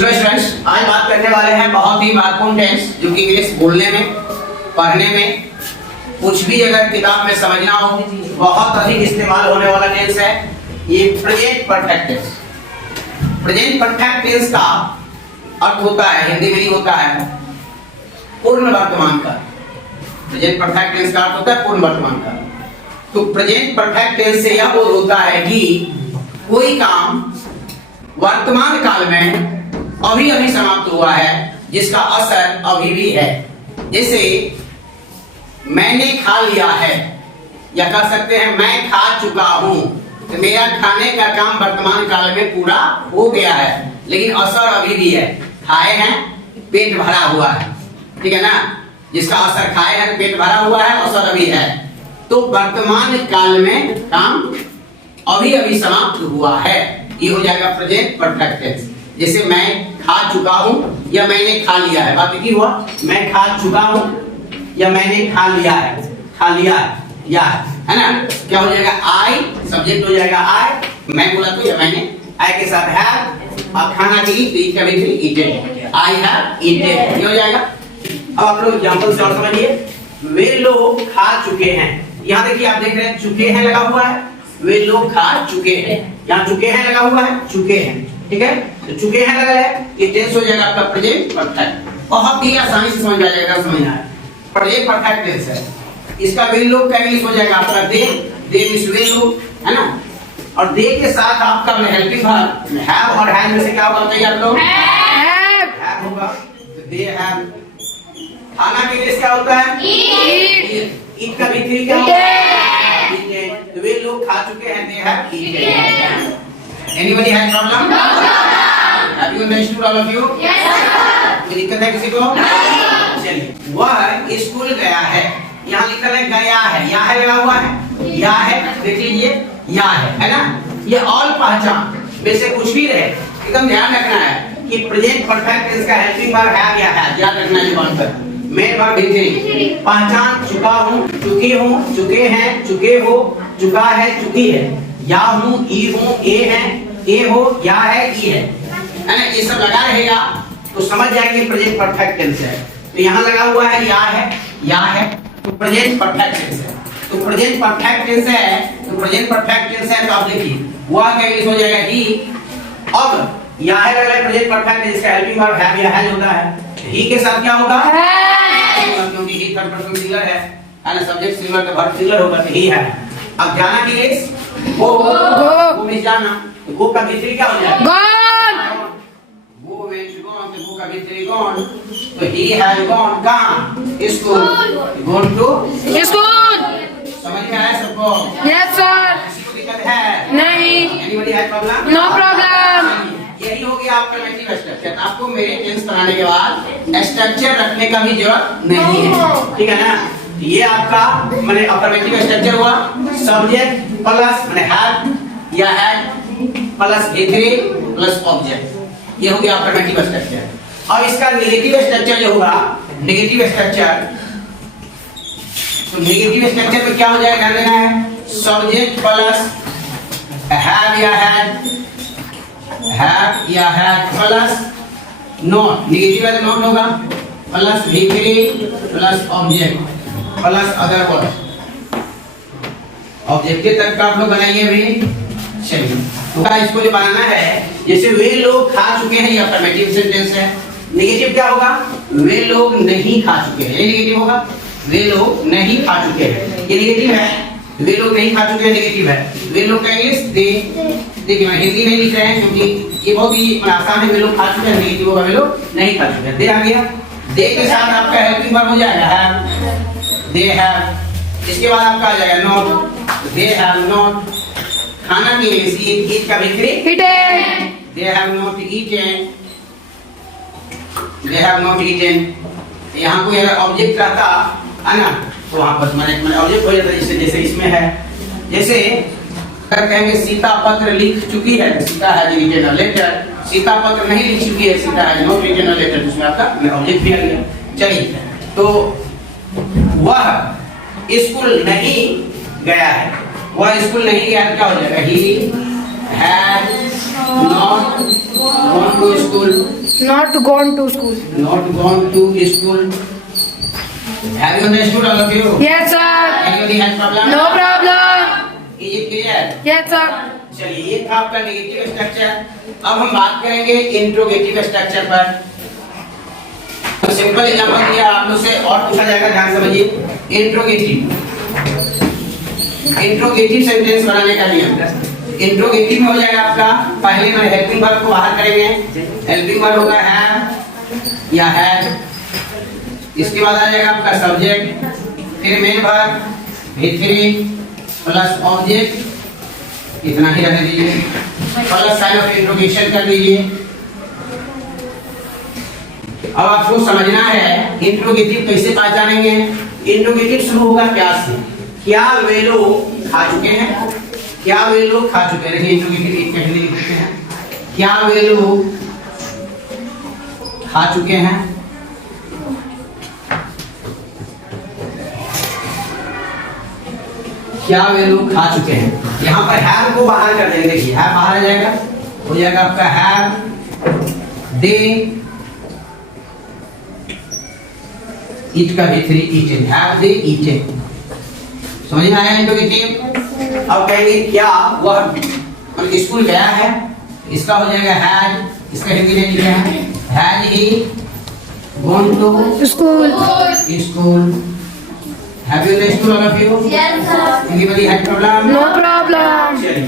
चलो स्टूडेंट्स, आज बात करने वाले हैं बहुत ही महत्वपूर्ण टेंस जो कि इंग्लिश बोलने में, पढ़ने में, कुछ भी अगर किताब में समझना हो बहुत अधिक इस्तेमाल होने वाला टेंस है ये present perfect tense. Present perfect tense का अर्थ होता है, हिंदी में ही होता है पूर्ण वर्तमान का। प्रेजेंट परफेक्ट टेंस का अर्थ होता है पूर्ण वर्तमान का। तो प्रेजेंट परफेक्ट टेंस से यह बोध होता है कि कोई काम वर्तमान काल में अभी अभी समाप्त हुआ है जिसका असर अभी भी है। जैसे मैंने खा लिया है या कह सकते हैं मैं खा चुका हूं, तो मेरा खाने का काम वर्तमान काल में पूरा हो गया है लेकिन असर अभी भी है। खाए हैं, पेट भरा हुआ है, ठीक है ना, जिसका असर खाए हैं, पेट भरा हुआ है, असर अभी है। तो वर्तमान काल में काम अभी अभी समाप्त हुआ है, ये हो जाएगा प्रेजेंट परफेक्ट टेंस। जैसे मैं खा चुका हूं या मैंने खा लिया है, बात की हुआ मैं खा चुका हूं या मैंने खा लिया है, खा लिया या है ना, क्या हो जाएगा आई, सब्जेक्ट हो जाएगा आई, मैं बोला तो या मैंने, आई के साथ हैव और खाना की ईट का भी ईटेड, आई हैव ईटेड, ये हो जाएगा। अब आप लोग एग्जांपल से और समझिए। वे लोग खा चुके हैं, यहाँ देखिए आप देख रहे हैं चुके हैं लगा हुआ है, वे लोग खा चुके हैं, यहाँ चुके हैं लगा हुआ है, चुके हैं, ठीक है, तो चुके हैं लगा है, ये टेंस हो जाएगा आपका प्रेजेंट परफेक्ट। बहुत ही आसानी से समझ आ जाएगा, समझना है प्रेजेंट परफेक्ट टेंस है। इसका वे लोग का इंग्लिश हो जाएगा आपका दे, दे मींस वे लोग, है ना, और दे के साथ आपका हेल्पिंग वर्ब हैव और हैज में से क्या होगा बताइए आप लोग, हैव होगा, तो दे हैव। खाना के इंग्लिश क्या होता है ईट, ईट का भी क्या होता है ईटेड, तो वे लोग खा चुके हैं, they have ईटेड। Anybody has problem? No problem. Have you understood all of you? Yes sir. कोई दिक्कत है किसी को? नहीं। चलिए, वह स्कूल गया है, यहाँ लिखा है गया है, यहाँ है लगा हुआ है, या है, देख लीजिए या है ना, ये ऑल पहचान वैसे कुछ भी रहे, एकदम ध्यान रखना है कि प्रेजेंट परफेक्ट टेंस का हेल्पिंग वर्ब हैव या हैज, याद रखना है जुबान पर। मेन वर्ब भी पहचान चुका हूँ, चुकी हूँ, चुके हैं, चुके हो, चुका है, चुकी है, या हूं, ई हूं, ए है, ए हो, या है, ई है ना, ये सब लगा रहेगा तो समझ जाएंगे प्रेजेंट परफेक्ट टेंस है। तो यहाँ लगा हुआ है या है तो प्रेजेंट परफेक्ट टेंस है। तो प्रेजेंट परफेक्ट टेंस है, तो प्रेजेंट परफेक्ट टेंस है, तो आप देखिए वह का इंग्लिश हो जाएगा ही। अब या है लग रहा है प्रेजेंट परफेक्ट टेंस का हेल्पिंग वर्ब हैव या हैज होता है, ही के साथ क्या होगा क्योंकि ही थर्ड पर्सन सिंगुलर है ना, सब्जेक्ट सिंगुलर तो वर्ब सिंगुलर होगा, तो ही है। अब जाना की इंग्लिश वो में जाना, तो गो का भीतरी क्या हो जाएगा गॉन, वो went gone, तो गो का भीतरी गॉन, तो he has gone कहाँ स्कूल, gone to स्कूल। समझ में आया सबको? Yes sir. किसी को दिक्कत है? नहीं। Anybody has problem? No problem. यही हो गया आपका नेगेटिव स्ट्रक्चर। आपको मेरे टेंस बनाने के बाद स्ट्रक्चर रखने का भी जरूरत नहीं है, ठीक है ना। ये आपका माने अफर्मेटिव स्ट्रक्चर हुआ, सब्जेक्ट प्लस माने हैव या हैड प्लस भीतरी प्लस ऑब्जेक्ट, ये हो गया अफर्मेटिव स्ट्रक्चर। और इसका नेगेटिव स्ट्रक्चर जो होगा, नेगेटिव स्ट्रक्चर, तो नेगेटिव स्ट्रक्चर में क्या हो जाएगा ध्यान देना है, सब्जेक्ट प्लस हैव या हैड प्लस नॉट, नेगेटिव है तो नॉट होगा, प्लस भीतरी plus object plus other word, objective तक का आप लोग बनाइए भी। चलिए, तो इसको जो बनाना है, जैसे वे लोग खा चुके हैं, ये अफर्मेटिव सेंटेंस है। नेगेटिव क्या होगा, वे लोग नहीं खा चुके हैं, ये नेगेटिव होगा, वे लोग नहीं खा चुके हैं, ये नेगेटिव है, वे लोग नहीं खा चुके हैं नेगेटिव है। वे लोग का इंग्लिश दे, देखिए मैं हिंदी नहीं लिख रहे हैं क्योंकि ये बहुत ही आसान है, वे लोग खा चुके हैं, नेगेटिव होगा वे लोग नहीं खा चुके हैं, दे आ गया, दे के साथ आपका हेल्पिंग वर्ब हो जाएगा हैव, दे हैव, इसके बाद आपका आ जाएगा नॉट, दे हैव नॉट, खाना की ईट का भीतरी eaten, they have not eaten, they have not eaten. यहाँ कोई अगर ऑब्जेक्ट रहता है ना तो वहाँ पर मैंने ऑब्जेक्ट हो जाता है, जैसे इसमें है, जैसे अगर कहेंगे सीता पत्र लिख चुकी है, Sita has written a letter, Sita पत्र नहीं लिख चुकी है, Sita has not written a letter, उसमें आपका ऑब्जेक्ट भी आ गया। चलिए, तो वह स्कूल नहीं गया है, वह स्कूल नहीं गया, क्या हो जाएगा, he had not gone to school, Not gone to school. Not gone to school. Have you understood all of you? Yes, sir. Anybody has problem? No problem. Is it clear? Yes, sir. चलिए ये था आपका negative structure. अब हम बात करेंगे interrogative structure पर। तो सिंपल एग्जांपल दिया आप लोग से और पूछा जाएगा, ध्यान समझिए। इंट्रोगेटिव सेंटेंस बनाने का नियम। इंट्रोगेटिव में हो जाएगा आपका, पहले में हेल्पिंग वर्ब को बाहर करेंगे। हेल्पिंग वर्ब होगा हैव या हैड। इसके बाद आ जाएगा आपका सब्जेक्ट, फिर main verb, V3 plus object, इतना ही रहने दीजिए, प्लस साइन ऑफ इंट्रोगेशन कर लीजिए। अब आपको समझना है इंट्रोगेटिव कैसे पहचानेंगे। इंट्रोगेटिव शुरू होगा क्या से? क्या वे लोग खा चुके हैं? क्या वे लोग खा चुके हैं? देखिए इंट्रोगेटिव एक हिंदी लिखते हैं, क्या वे लोग खा चुके हैं? क्या वे लोग खा चुके हैं? यहाँ पर हैव को बाहर कर देंगे। देखिए हैव बाहर आ जाएगा, हो जाएगा आपका हैव दे ईट का V3 eaten, have they eaten. समझ में आया इंट्रोगेटिव? अब कहेंगे क्या वह मतलब स्कूल गया है, इसका हो जाएगा हैड, इसका हिंदी में लिखा है had he gone to School. School. Have you understood all of you? Yes, sir. Anybody had problem? No problem. चलिए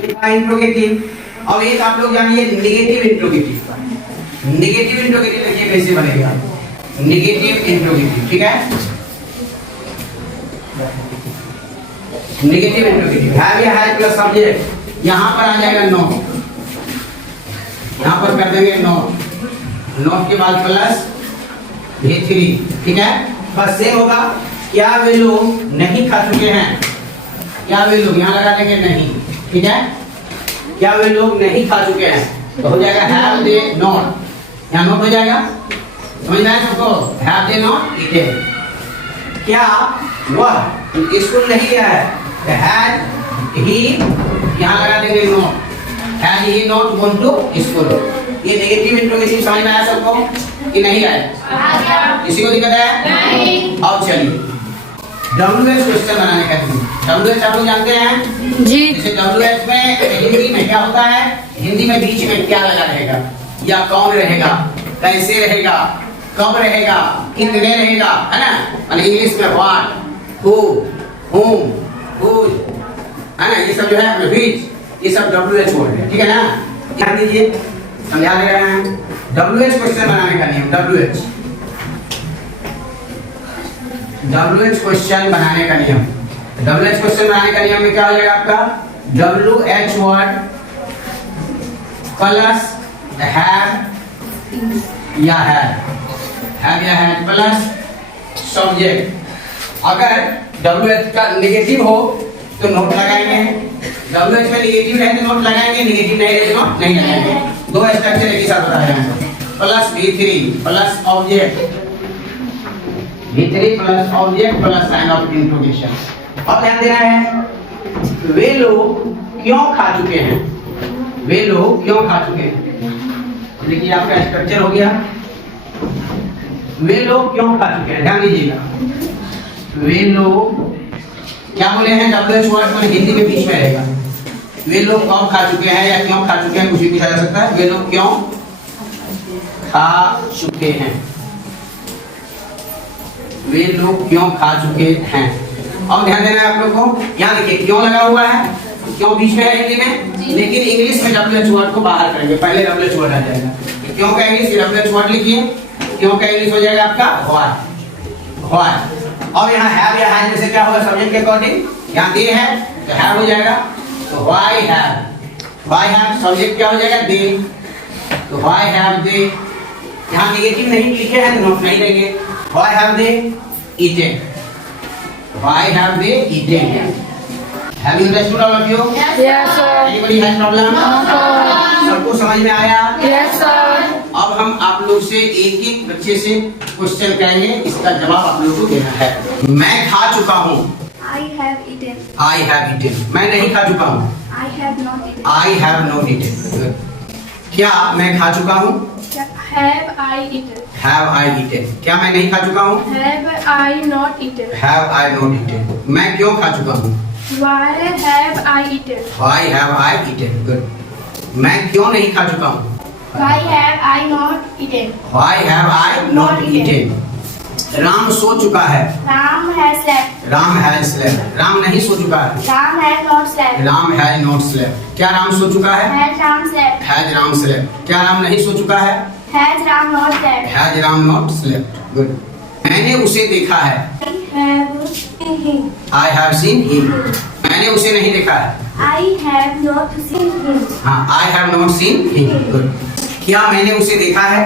ये था इंट्रोगेटिव। अब एक आप लोग जानिए नेगेटिव इंट्रोगेटिव। नेगेटिव इंट्रोगेटिव देखिए कैसे बनेगा। नेगेटिव इंट्रोगेटिव, ठीक है। नेगेटिव इंट्रोगेटिव हैव या हैड प्लस सब्जेक्ट, यहाँ पर आ जाएगा नॉट, यहाँ पर कर देंगे नॉट, नॉट के बाद प्लस V3, ठीक है। बस सेम होगा, क्या वे लोग नहीं खा चुके हैं? क्या वे लोग, यहाँ लगा देंगे नहीं, ठीक है। क्या वे लोग नहीं खा चुके हैं, तो हो जाएगा हैव दे नॉट, यहाँ नॉट हो जाएगा। समझ में आया सबको? Have they not eaten. क्या वह स्कूल नहीं गया है, हैड ही, यहाँ लगा देंगे not, had he not gone to school. ये नेगेटिव इंट्रोगेटिव समझ में आया सबको कि नहीं आया? किसी को दिक्कत है? नहीं। अब चलिए WH क्वेश्चन बनाने का WH आप लोग जानते हैं जी। जैसे WH में हिंदी में क्या होता है, हिंदी में बीच में क्या लगा रहेगा, या कौन रहेगा, कैसे रहेगा, कब रहेगा, कितने रहेगा, है ना। मतलब इंग्लिश में व्हाट, हु, whom, whose, है ना, ये सब जो है व्हिच, ये सब WH वर्ड है, ठीक है ना। ध्यान दीजिए, समझा दे रहे हैं। WH क्वेश्चन बनाने का नियम, WH क्वेश्चन बनाने का नियम। WH क्वेश्चन बनाने का नियम में क्या हो जाएगा आपका, WH वर्ड प्लस हैव या हैड प्लस सब्जेक्ट। अगर WH का नेगेटिव हो तो नोट लगाएंगे, WH में नेगेटिव रहे तो नोट लगाएंगे, नेगेटिव नहीं रहे तो नोट नहीं लगाएंगे। दो स्ट्रक्चर एक ही साथ बता रहे हैं, plus V3 plus object, V3 plus object plus sign of interrogation. अब ध्यान देना है, वे लोग क्यों खा चुके हैं, वे लोग क्यों खा चुके हैं। देखिए आपका स्ट्रक्चर हो गया, वे लोग क्यों खा चुके हैं, ध्यान दीजिएगा। वे लोग क्या बोले हैं, WH वर्ड में हिंदी में बीच में रहेगा। वे लोग कब खा चुके हैं या क्यों खा चुके हैं, कुछ भी पूछा जा सकता है। वे लोग क्यों खा चुके हैं, वे लोग क्यों खा चुके हैं। अब ध्यान देना है आप लोग को, यहाँ देखिए क्यों लगा हुआ है, क्यों बीच में है हिंदी में, लेकिन इंग्लिश में WH वर्ड को बाहर करेंगे, पहले WH वर्ड आ जाएगा। क्यों का इंग्लिश WH वर्ड लिखिए, क्यों का इंग्लिश हो जाएगा आपका व्हाई। और यहाँ हैव या हैज में से क्या होगा, सब्जेक्ट के अकॉर्डिंग, यहाँ दे है तो हैव हो जाएगा, तो व्हाई हैव सब्जेक्ट क्या हो जाएगा, दे, तो व्हाई हैव दे। यहाँ नेगेटिव नहीं लिखे हैं तो नोट नहीं देंगे, why have they eaten, why have they eaten. Have you understood all of you? Yes, sir. Anybody has problem? No. सबको समझ में आया? Yes, sir. अब हम आप लोग से एक एक बच्चे से क्वेश्चन करेंगे, इसका जवाब आप लोगों को देना है। मैं खा चुका हूँ, I have eaten. I have eaten। मैं नहीं खा चुका हूँ, I have not eaten. I have not eaten। क्या मैं खा चुका हूँ? Have I eaten? Have I eaten? क्या मैं नहीं खा चुका हूँ? Have I not eaten? Have I not eaten? मैं क्यों खा चुका हूँ? Why have I eaten? Why have I eaten? Good. मैं क्यों नहीं खा चुका हूँ? Why have I not eaten? Why have I not eaten? Ram सो चुका है। Ram has slept. Ram has slept. Ram नहीं सो चुका है। Ram has not slept. Ram has not slept. क्या राम सो चुका है? Has Ram slept? Has Ram slept. क्या राम नहीं सो चुका है? Has Ram not slept? Has Ram not slept. Good. मैंने उसे देखा है। I have seen him. I have seen him. मैंने उसे नहीं देखा है। I have not seen him. हाँ, I have not seen him. Good. क्या मैंने उसे देखा है?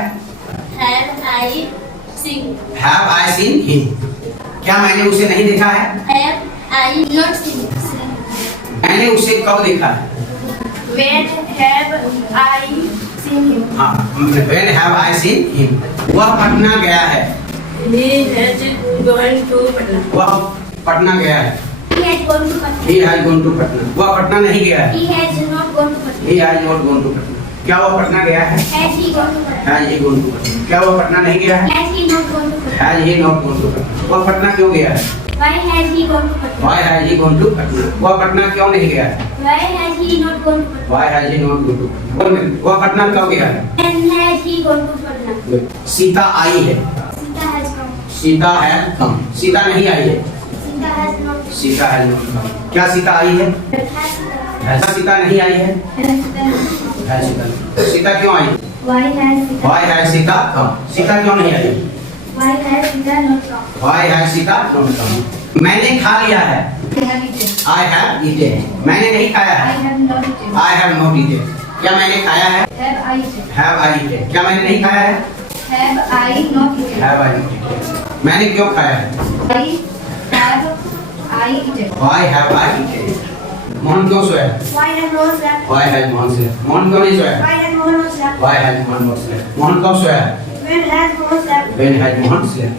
Have I seen? Have I seen him? क्या मैंने उसे नहीं देखा है? Have I not seen? मैंने उसे कब देखा है? When have I seen him? हाँ, when have I seen him? वह पटना गया है। He has gone to Patna. वह पटना गया है। He has gone to Patna. He has gone to Patna. वह पटना नहीं गया है। He has not gone to Patna. He has not gone to Patna. क्या वह पटना गया है? Has he gone to Patna? Has he gone to Patna. क्या वह पटना नहीं गया है? Has he not gone to Patna? Has he not gone to Patna. वह पटना क्यों गया है? Why has he gone to Patna? Why has he gone to Patna. वह पटना क्यों नहीं गया है? Why has he not gone to Patna? Why has he not gone to Patna. वह पटना कब गया है? When has he gone to Patna? Sita आई है। Sita has come. सीता है कम। सीता नहीं आई है। Sita has not come. Sita है not come. क्या सीता आई है? Has Sita? ऐसा सीता नहीं आई है। Has Sita not come? है सीता। सीता क्यों आई? Why has Sita? Why has Sita कम? सीता क्यों नहीं आई? Why has Sita not come? Why has Sita not come? मैंने खा लिया है। I have eaten. I have eaten. मैंने नहीं खाया I है। have not eaten. I have not eaten. क्या मैंने खाया है? Have I eaten? Have I eaten. क्या मैंने नहीं खाया है? Have I not eaten? Have I not eaten. मैंने क्यों खाया है? Why have I eaten? Why have I eaten. Mohan क्यों सोया? Why has Mohan slept? Why has Mohan slept. Mohan क्यों नहीं सोया? Why has Mohan not slept? Why has Mohan not slept. Mohan कब सोया? When has Mohan slept? When has Mohan slept.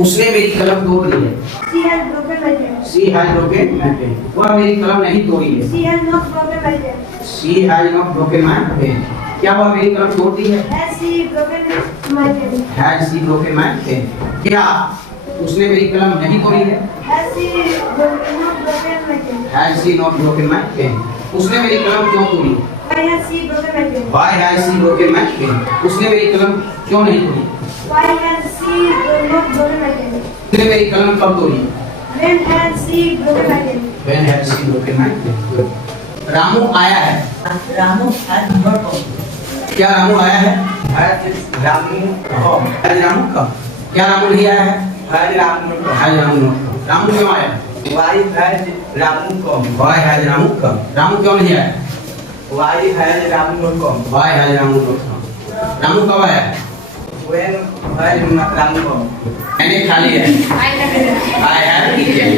उसने मेरी कलम तोड़ दी है। She has broken my pen. She has broken my pen. वह मेरी कलम नहीं तोड़ी है। She has not broken my pen. She has not broken my pen. क्या वह मेरी कलम तोड़ दी है? Has she broken my pen? Has she broken my pen? क्या उसने मेरी कलम नहीं तोड़ी है? Has she not broken my pen? Has she not broken my pen? उसने मेरी कलम क्यों तोड़ी? Why has she broken my pen? Why has she broken my pen? उसने मेरी कलम क्यों नहीं तोड़ी? Why has she not broken my pen? उसने मेरी कलम कब तोड़ी? When has she broken my pen? When has she broken my pen? Ramu आया है। Ramu has not come. क्या रामू आया है? Has Ramu come? आज रामू कब? क्या रामू नहीं आया है? Has Ramu come? आज रामू not come. रामू क्यों आया? Why has Ramu come? Why has Ramu कब? रामू क्यों नहीं आया? Why has Ramu not come? Why has Ramu not come? Ramu कब आया? When has Ramu come? मैंने खा लिया है। I have eaten. I have eaten.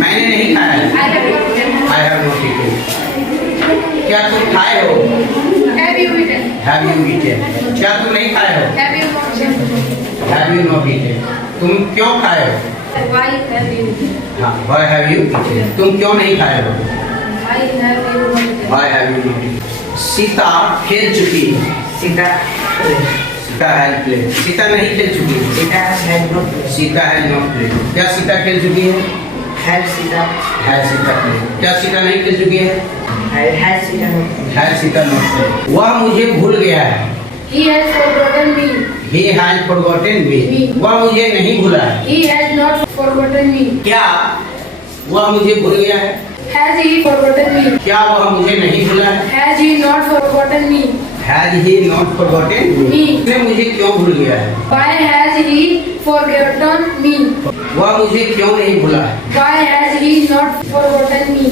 मैंने नहीं खाया है। I have not eaten. I have not eaten. क्या तुम खाए हो? Have you eaten? Have you eaten? क्या तुम नहीं खाए हो? Have you not eaten? Have you not eaten? तुम क्यों खाए हो? Why have you eaten? हाँ, why have you eaten? तुम क्यों नहीं खाए हो? Why have you not eaten? Why have you not eaten? Sita खेल चुकी है। Sita. Sita has played. Sita नहीं खेल चुकी है। Sita has not. Sita has not played. क्या सीता खेल चुकी है? Has Sita. Has Sita played. क्या सीता नहीं खेल चुकी है? Has Sita not. Has Sita not played. वह मुझे भूल गया है। He has forgotten me. He has forgotten me. Me. वह मुझे नहीं भूला है। He has not forgotten me. क्या वह मुझे भूल गया है? Has he forgotten me? क्या वह मुझे नहीं भूला है? Has he not forgotten me? Has he not forgotten me? Me. उसने मुझे क्यों भूल गया है? Why has he forgotten me? वह मुझे क्यों नहीं भूला है? Why has he not forgotten me?